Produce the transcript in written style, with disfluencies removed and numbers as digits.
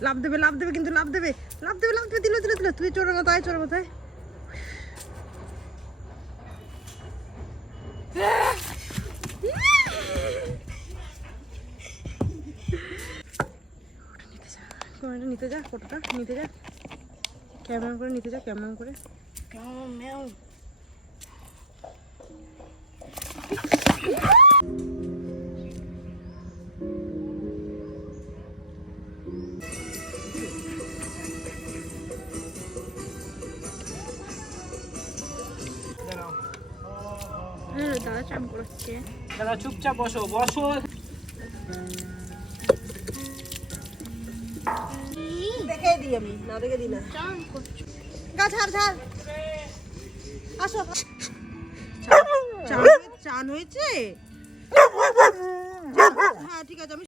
লাভ দেবে কিন্তু লাভ দেবে দিল তুই চোরের মাথায় নিতে যা ফটোটা নিতে যা কেমন করে নিতে যা কেমন করে দাদা চাপ করছে দাদা চুপচাপ বসো দেখে দিই আমি না দেখে দিই না ছাড় আসো চান হয়েছে হ্যাঁ ঠিক আছে আমি